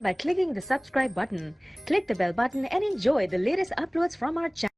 By clicking the subscribe button, click the bell button and enjoy the latest uploads from our channel.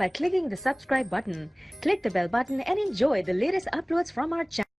By clicking the subscribe button, click the bell button and enjoy the latest uploads from our channel.